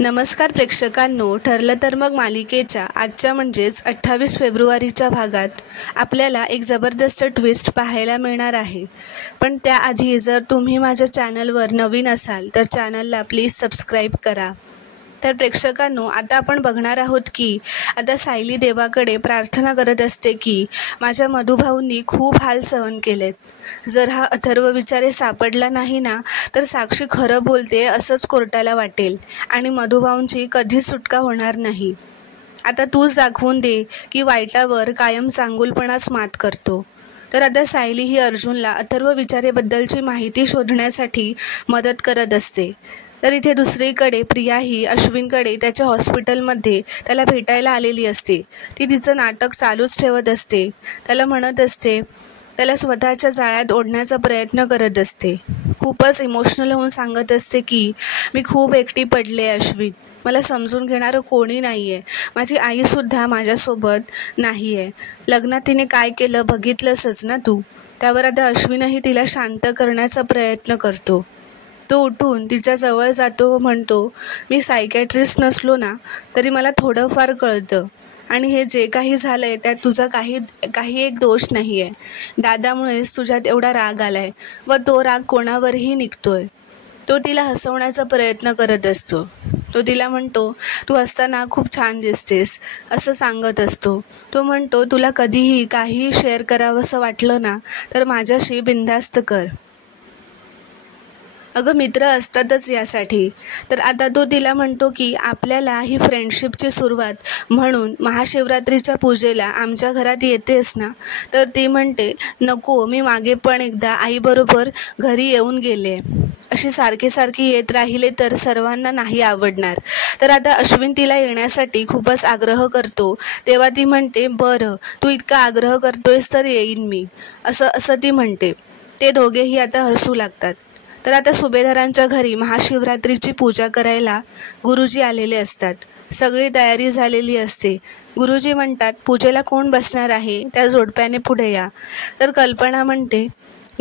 नमस्कार प्रेक्षकांनो, ठरलं तर मग मालिकेच्या आजच्या म्हणजेच 28 फेब्रुवारीच्या भागात आपल्याला एक जबरदस्त ट्विस्ट पाहायला मिळणार आहे. पण त्याआधी जर तुम्ही माझ्या चॅनलवर नवीन असाल तर चॅनलला प्लीज सबस्क्राईब करा. तर प्रेक्षकांनो, आता आपण बघणार आहोत की आता सायली देवाकडे प्रार्थना करत असते की माझ्या मधुभाऊंनी खूप हाल सहन केलेत. जर हा अथर्व विचारे सापडला नाही ना तर साक्षी खरं बोलते असंच कोर्टाला वाटेल आणि मधुभाऊंची कधीच सुटका होणार नाही. आता तूच दाखवून दे की वाईटावर कायम चांगुलपणाच मात करतो. तर आता सायली ही अर्जुनला अथर्व विचारेबद्दलची माहिती शोधण्यासाठी मदत करत असते. तर इथे दुसरीकडे प्रिया ही अश्विनकडे त्याच्या हॉस्पिटलमध्ये त्याला भेटायला आलेली असते. ती तिचं नाटक चालूच ठेवत असते. त्याला म्हणत असते, त्याला स्वतःच्या जाळ्यात ओढण्याचा प्रयत्न करत असते. खूपच इमोशनल होऊन सांगत असते की मी खूप एकटी पडले आहे अश्विन, मला समजून घेणारं कोणी नाही आहे. माझी आईसुद्धा माझ्यासोबत नाही आहे. लग्नात तिने काय केलं बघितलंसच ना तू. त्यावर आता अश्विनही तिला शांत करण्याचा प्रयत्न करतो. तो उठून तिच्या जवळ जातो व म्हणतो, मी सायकॅट्रिस्ट नसलो ना तरी मला थोडंफार कळतं आणि हे जे काही झालं आहे त्यात तुझा काही एक दोष नाही आहे. दादामुळेच तुझ्यात एवढा राग आला आहे व तो राग कोणावरही निघतोय. तो तिला हसवण्याचा प्रयत्न करत असतो. तो तिला म्हणतो, तू असताना खूप छान दिसतेस असं सांगत असतो. तो म्हणतो, तुला कधीही काहीही शेअर करावंसं वाटलं ना तर माझ्याशी बिनधास्त कर. अगं मित्र असतातच यासाठी. तर आता तो तिला म्हणतो की आपल्याला ही फ्रेंडशिपची सुरुवात म्हणून महाशिवरात्रीच्या पूजेला आमच्या घरात येतेस ना. तर ती म्हणते, नको, मी मागे पण एकदा आईबरोबर घरी येऊन गेले. अशी सारखी येत राहिले तर सर्वांना नाही आवडणार. तर आता अश्विन तिला येण्यासाठी खूपच आग्रह करतो. तेव्हा ती म्हणते, बरं तू इतका आग्रह करतोयस तर येईन मी, असं ती म्हणते. ते दोघेही आता हसू लागतात. तर आता सुभेदारांच्या घरी महाशिवरात्रीची पूजा करायला गुरुजी आलेले असतात. सगळी तयारी झालेली असते. गुरुजी म्हणतात, पूजेला कोण बसणार आहे त्या जोडप्याने पुढे या. तर कल्पना म्हणते,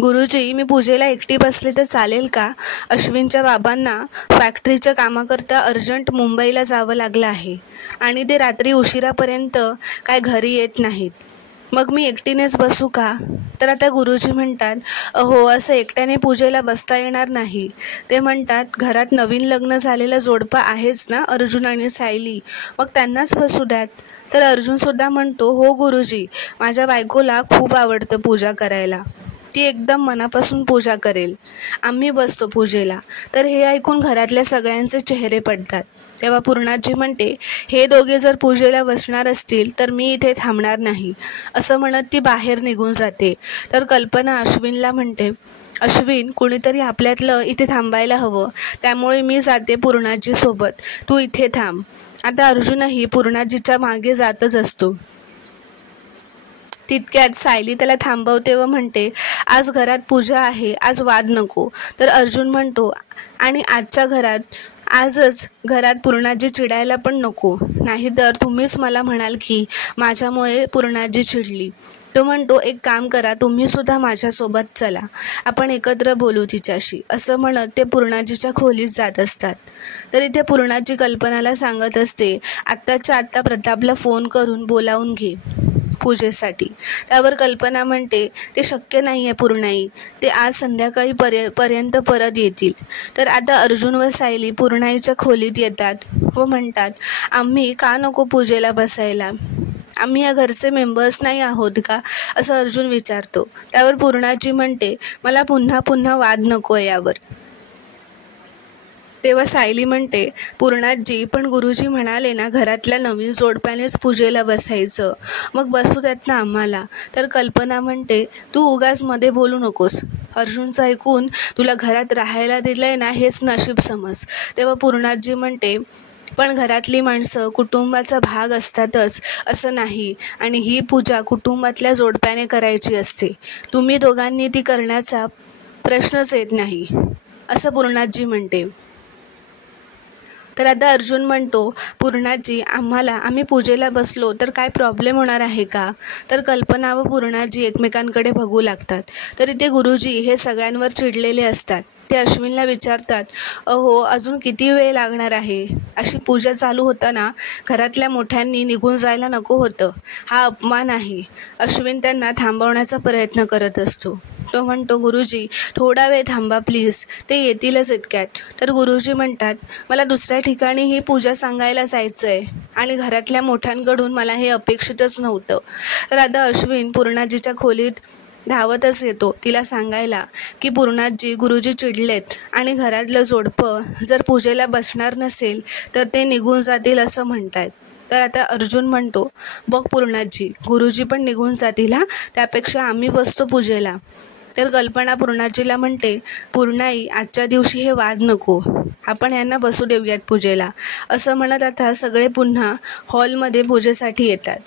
गुरुजी मी पूजेला एकटी बसले तर चालेल का? अश्विनच्या बाबांना फॅक्टरीच्या कामाकरता अर्जंट मुंबईला जावं लागलं आहे आणि ते रात्री उशिरापर्यंत काय घरी येत नाहीत. मग मी एकटीनेच बसू का? तर आता गुरुजी म्हणतात, अहो असं एकट्याने पूजेला बसता येणार नाही. ते म्हणतात, घरात नवीन लग्न झालेलं जोडपं आहेच ना अर्जुन आणि सायली, मग त्यांनाच बसू द्यात. तर अर्जुनसुद्धा म्हणतो, हो गुरुजी, माझ्या बायकोला खूप आवडतं पूजा करायला, ती एकदम मनापासून पूजा करेल, आम्ही बसतो पूजेला. तर हे ऐकून घरातल्या सगळ्यांचे चेहरे पडतात. तेव्हा पूर्णाजी म्हणते, हे दोघे जर पूजेला बसणार असतील तर मी इथे थांबणार नाही, असं म्हणत ती बाहेर निघून जाते. तर कल्पना अश्विनला म्हणते, अश्विन, कुणीतरी आपल्यातलं इथे थांबायला हवं, त्यामुळे मी जाते पूर्णाजीसोबत, तू इथे थांब. आता अर्जुनही पूर्णाजीच्या मागे जातच असतो. तितक्यात सायली त्याला थांबवते व म्हणते, आज घरात पूजा आहे, आज वाद नको. तर अर्जुन म्हणतो, आणि आजच घरात पूर्णाजी चिडायला पण नको, नाही तर तुम्हीच मला म्हणाल की माझ्यामुळे पूर्णाजी चिडली. तो म्हणतो, एक काम करा, तुम्हीसुद्धा माझ्यासोबत चला, आपण एकत्र बोलू तिच्याशी, असं म्हणत ते पूर्णाजीच्या खोलीत जात असतात. तर इथे पूर्णाजी कल्पनाला सांगत असते, आत्ताच्या आत्ता प्रतापला फोन करून बोलावून घे पूजेसाठी. त्यावर कल्पना म्हणते, ते शक्य नाही आहे पूर्णाई, ते आज संध्याकाळी पर्यंत परत येतील. तर आता अर्जुन व सायली पूर्णाईच्या खोलीत येतात व म्हणतात, आम्ही का नको पूजेला बसायला, आम्ही या घरचे मेंबर्स नाही आहोत का, असं अर्जुन विचारतो. त्यावर पूर्णाजी म्हणते, मला पुन्हा वाद नको यावर. तेव्हा सायली म्हणते, पूर्णाजी, पण गुरुजी म्हणाले ना घरातल्या नवीन जोडप्यानेच पूजेला बसायचं, मग बसू देत ना आम्हाला. तर कल्पना म्हणते, तू उगाच मध्ये बोलू नकोस, अर्जुनचं ऐकून तुला घरात राहायला दिलंय ना हेच नशीब समज. तेव्हा पूर्णाजी म्हणते, पण घरातली माणसं कुटुंबाचा भाग असतातच असं नाही, आणि ही पूजा कुटुंबातल्या जोडप्याने करायची असते, तुम्ही दोघांनी ती करण्याचा प्रश्नच येत नाही, असं पूर्णाजी म्हणते. तर आता अर्जुन म्हणतो, पूर्णाजी, आम्ही पूजेला बसलो तर काय प्रॉब्लेम होणार आहे का? तर कल्पना व पूर्णाजी एकमेकांकडे बघू लागतात. तर इथे गुरुजी हे सगळ्यांवर चिडलेले असतात. ते अश्विनला विचारतात, अहो अजून किती वेळ लागणार आहे? अशी पूजा चालू होताना घरातल्या मोठ्यांनी निघून जायला नको होतं. हा अपमान आहे. अश्विन त्यांना थांबवण्याचा प्रयत्न करत असतो. तो म्हणतो, गुरुजी थोडा वेळ थांबा प्लीज, ते येतीलच इतक्यात. तर गुरुजी म्हणतात, मला दुसऱ्या ठिकाणी ही पूजा सांगायला जायचं आहे आणि घरातल्या मोठ्यांकडून मला हे अपेक्षितच नव्हतं. तर आता अश्विन पूर्णाजीच्या खोलीत धावतच येतो तिला सांगायला की पूर्णाजी, गुरुजी चिडलेत आणि घरातलं जोडपं जर पूजेला बसणार नसेल तर ते निघून जातील असं म्हणतायत. तर आता अर्जुन म्हणतो, बघ पूर्णाजी, गुरुजी पण निघून जातील हा, त्यापेक्षा आम्ही बसतो पूजेला. तर कल्पना पूर्णाजीला म्हणते, पूर्णाई आजच्या दिवशी हे वाद नको, आपण यांना बसू देऊयात पूजेला. असं म्हणत आता सगळे पुन्हा हॉलमध्ये पूजेसाठी येतात.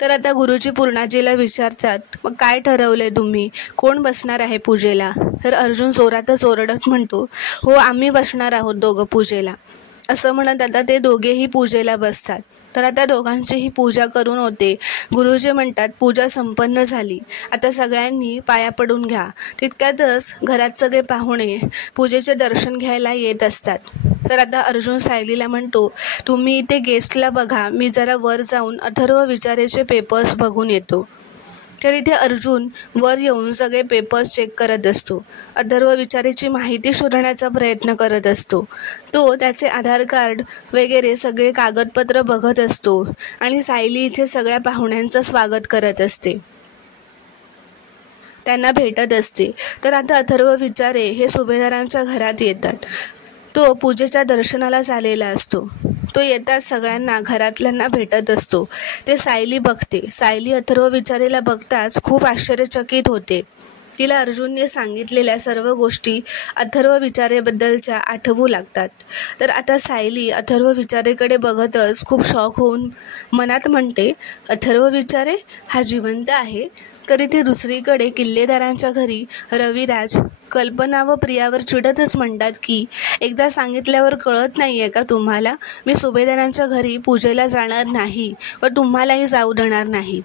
तर आता गुरुजी पूर्णाजीला विचारतात, मग काय ठरवलंय तुम्ही, कोण बसणार आहे पूजेला? तर अर्जुन जोरातच ओरडत म्हणतो, हो आम्ही बसणार आहोत दोघं पूजेला. असं म्हणत आता ते दोघेही पूजेला बसतात. तर आता दोघांचीही पूजा करून होते. गुरुजी म्हणतात, पूजा संपन्न झाली, आता सगळ्यांनी पाया पडून घ्या. तितक्यातच घरात सगळे पाहुणे पूजेचे दर्शन घ्यायला येत असतात. तर आता अर्जुन सायलीला म्हणतो, तुम्ही इथे गेस्टला बघा, मी जरा वर जाऊन अथर्व विचारेचे पेपर्स बघून येतो. तर इथे अर्जुन वर येऊन सगळे पेपर्स चेक करत असतो. अथर्व विचारेची माहिती शोधण्याचा प्रयत्न करत असतो. तो त्याचे आधार कार्ड वगैरे सगळे कागदपत्र बघत असतो आणि सायली इथे सगळ्या पाहुण्यांचं स्वागत करत असते, त्यांना भेटत असते. तर आता अथर्व विचारे हे सुभेदारांच्या घरात येतात. तो पूजेच्या दर्शनाला झालेला असतो. तो येताच सगळ्यांना घरातल्यांना भेटत असतो. ते सायली बघते. सायली अथर्व विचारेला बघताच खूप आश्चर्यचकित होते. तिला अर्जुनने सांगितलेल्या सर्व गोष्टी अथर्व विचारेबद्दलच्या आठवू लागतात. तर आता सायली अथर्व विचारेकडे बघतच खूप शॉक होऊन मनात म्हणते, अथर्व विचारे हा जिवंत आहे? तरी ते दुसरीकडे किल्लेदारांच्या घरी रविराज कल्पना व प्रियावर चिडतच म्हणतात की एकदा सांगितल्यावर कळत नाही आहे का तुम्हाला, मी सुभेदारांच्या घरी पूजेला जाणार नाही व तुम्हालाही जाऊ देणार नाही.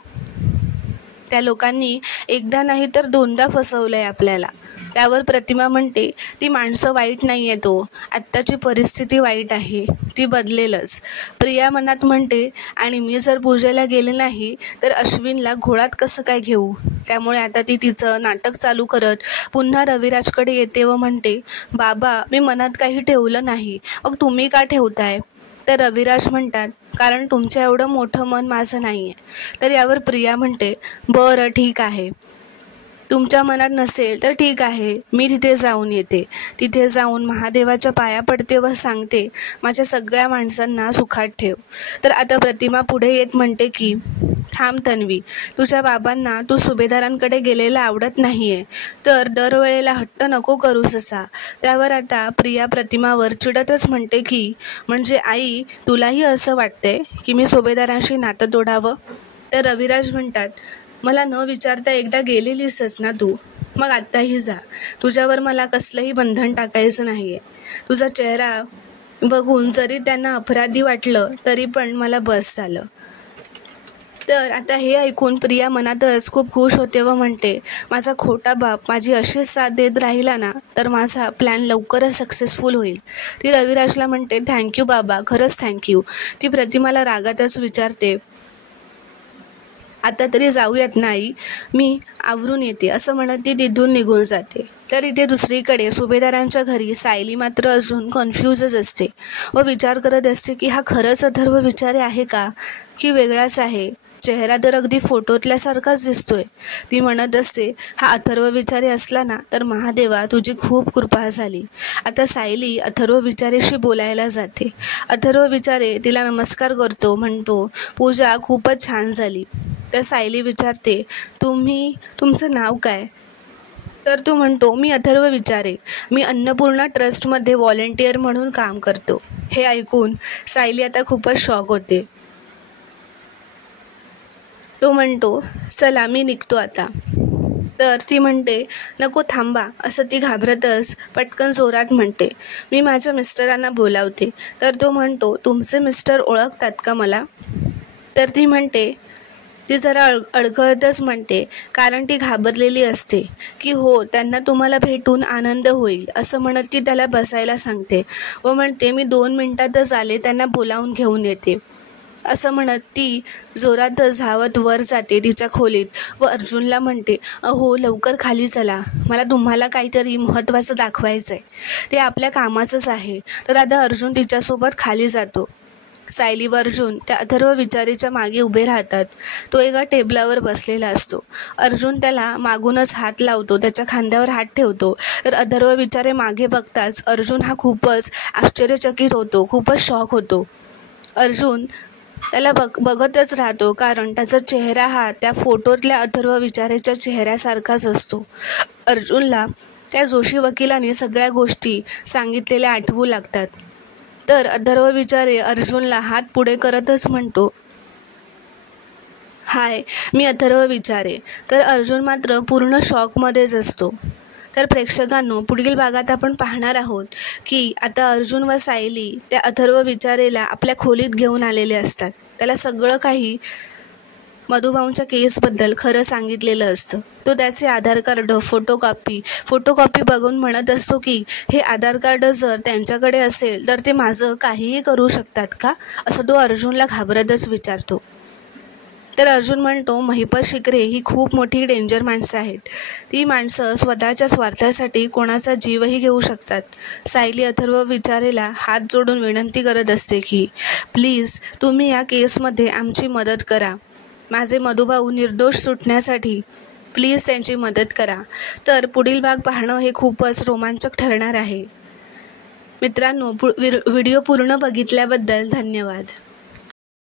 त्या लोकांनी एकदा नाही तर दोनदा फसवलं आहे आपल्याला. त्यावर प्रतिमा म्हणते, ती माणसं वाईट नाही आहे तो, आत्ताची परिस्थिती वाईट आहे, ती बदलेलच. प्रिया मनात म्हणते, आणि मी जर पूजेला गेले नाही तर अश्विनला घोळात कसं काय घेऊ? त्यामुळे आता ती तिचं नाटक चालू करत पुन्हा रविराजकडे येते व म्हणते, बाबा मी मनात काही ठेवलं नाही, मग तुम्ही का ठेवताय? तर रविराज म्हणतात, कारण तुमच्या एवढं मोठं मन माझं नाही आहे. तर यावर प्रिया म्हणते, बरं ठीक आहे, तुमच्या मनात नसेल तर ठीक आहे, मी तिथे जाऊन येते. तिथे जाऊन महादेवाच्या पाया पडते व सांगते, माझ्या सगळ्या माणसांना सुखात ठेव. तर आता प्रतिमा पुढे येत म्हणते की, थांब तन्वी, तुझ्या बाबांना तू सुभेदारांकडे गेलेला आवडत नाही आहे, तर दरवेळेला हट्ट नको करूस असा. त्यावर आता प्रिया प्रतिमावर चिडतच म्हणते की, म्हणजे आई तुलाही असं वाटतंय की मी सुभेदारांशी नातं तोडावं? तर रविराज म्हणतात, मला न विचारता एकदा गेलेलीसच ना तू, मग आत्ताही जा. तुझ्यावर मला कसलंही बंधन टाकायचं नाही आहे. तुझा चेहरा बघून जरी त्यांना अपराधी वाटलं तरी पण मला बस झालं. तर आता हे ऐकून प्रिया मनातच खूप खुश होते व म्हणते, माझा खोटा बाप माझी अशीच साथ देत राहिला ना तर माझा प्लॅन लवकरच सक्सेसफुल होईल. ती रविराजला म्हणते, थँक्यू बाबा, खरंच थँक्यू. ती प्रतिमाला रागातच विचारते, आता तरी जाऊयात नाही, मी आवरून येते, असं म्हणत ती तिथून निघून जाते. तर इथे दुसरीकडे सुभेदारांच्या घरी सायली मात्र अजून कन्फ्यूजच असते व विचार करत असते की हा खरंच अथर्व विचारे आहे का की वेगळाच आहे? चेहरा तर अगदी फोटोतल्यासारखाच दिसतोय. ती म्हणत असते, हा अथर्व विचारे असला ना तर महादेवा तुझी खूप कृपा झाली. आता सायली अथर्व विचारेशी बोलायला जाते. अथर्व विचारे तिला नमस्कार करतो, म्हणतो, पूजा खूपच छान झाली. तर सायली विचारते, तुमचं नाव काय? तर तो म्हणतो, मी अथर्व विचारे, मी अन्नपूर्णा ट्रस्टमध्ये व्हॉलेंटियर म्हणून काम करतो. हे ऐकून सायली आता खूपच शॉक होते. तो म्हणतो, चला मी निघतो आता. तर ती म्हणते, नको थांबा, असं ती घाबरतच पटकन जोरात म्हणते, मी माझ्या मिस्टरांना बोलावते. तर तो म्हणतो, तुमचे मिस्टर ओळखतात का मला? तर ती म्हणते, ती जरा अडखळतच म्हणते, कारण ती घाबरलेली असते की हो त्यांना तुम्हाला भेटून आनंद होईल असं म्हणत ती त्याला बसायला सांगते व म्हणते मी 2 मिनिटातच आले, त्यांना बोलावून घेऊन येते. असं म्हणत ती जोरातच धावत वर जाते तिच्या खोलीत व अर्जुनला म्हणते, अहो लवकर खाली चला, मला तुम्हाला काहीतरी महत्त्वाचं दाखवायचं आहे. ते आपल्या कामाचंच आहे. तर आता अर्जुन तिच्यासोबत खाली जातो. सायली व अर्जुन त्या अथर्व विचारेच्या मागे उभे राहतात. तो एका टेबलावर बसलेला असतो. अर्जुन त्याला मागूनच हात लावतो, त्याच्या खांद्यावर हात ठेवतो. तर अथर्व विचारे मागे बघताच अर्जुन हा खूपच आश्चर्यचकित होतो, खूपच शॉक होतो. अर्जुन त्याला बघतच राहतो, कारण त्याचा चेहरा हा त्या फोटोतल्या अथर्व विचारेच्या चेहऱ्यासारखाच असतो. अर्जुनला त्या जोशी वकिलाने सगळ्या गोष्टी सांगितलेल्या आठवू लागतात. तर अथर्व विचारे अर्जुनला हात पुढे करतच म्हणतो, हाय, मी अथर्व विचारे. तर अर्जुन मात्र पूर्ण शॉकमध्येच असतो. तर प्रेक्षकांनो, पुढील भागात आपण पाहणार आहोत की आता अर्जुन व सायली त्या अथर्व विचारेला आपल्या खोलीत घेऊन आलेले असतात. त्याला सगळं काही मधुभाऊंच्या केसबद्दल खरं सांगितलेलं असतं. तो त्याचे आधार कार्ड फोटोकॉपी बघून म्हणत असतो की हे आधार कार्ड जर त्यांच्याकडे असेल तर ते माझं काहीही करू शकतात का, असं तो अर्जुनला घाबरतच विचारतो. तर अर्जुन म्हणतो, महिपत शिकरे ही खूप मोठी डेंजर माणसं आहेत. ती माणसं स्वतःच्या स्वार्थासाठी कोणाचा जीवही घेऊ शकतात. सायली अथर्व विचारेला हात जोडून विनंती करत असते की प्लीज तुम्ही या केसमध्ये आमची मदत करा. माझे मधुभाऊ निर्दोष सुटण्यासाठी प्लीज त्यांची मदत करा. तर पुढील भाग पाहणं हे खूपच रोमांचक ठरणार आहे. मित्रांनो, व्हिडिओ पूर्ण बघितल्याबद्दल धन्यवाद.